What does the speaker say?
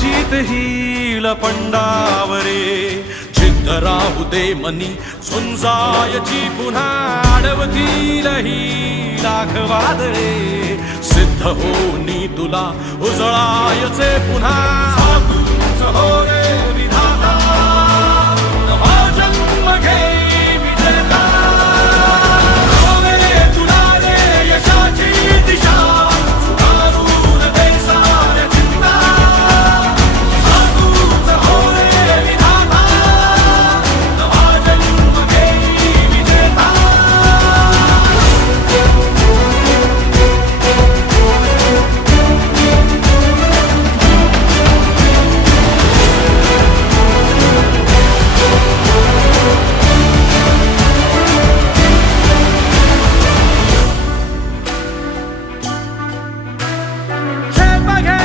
जीत hill पंडावरे जिद्द राहू दे मनी झुंजायची पुन्हा अडवतील ही लाख वादळे सिद्ध होनी तुला उजळायचे पुन्हा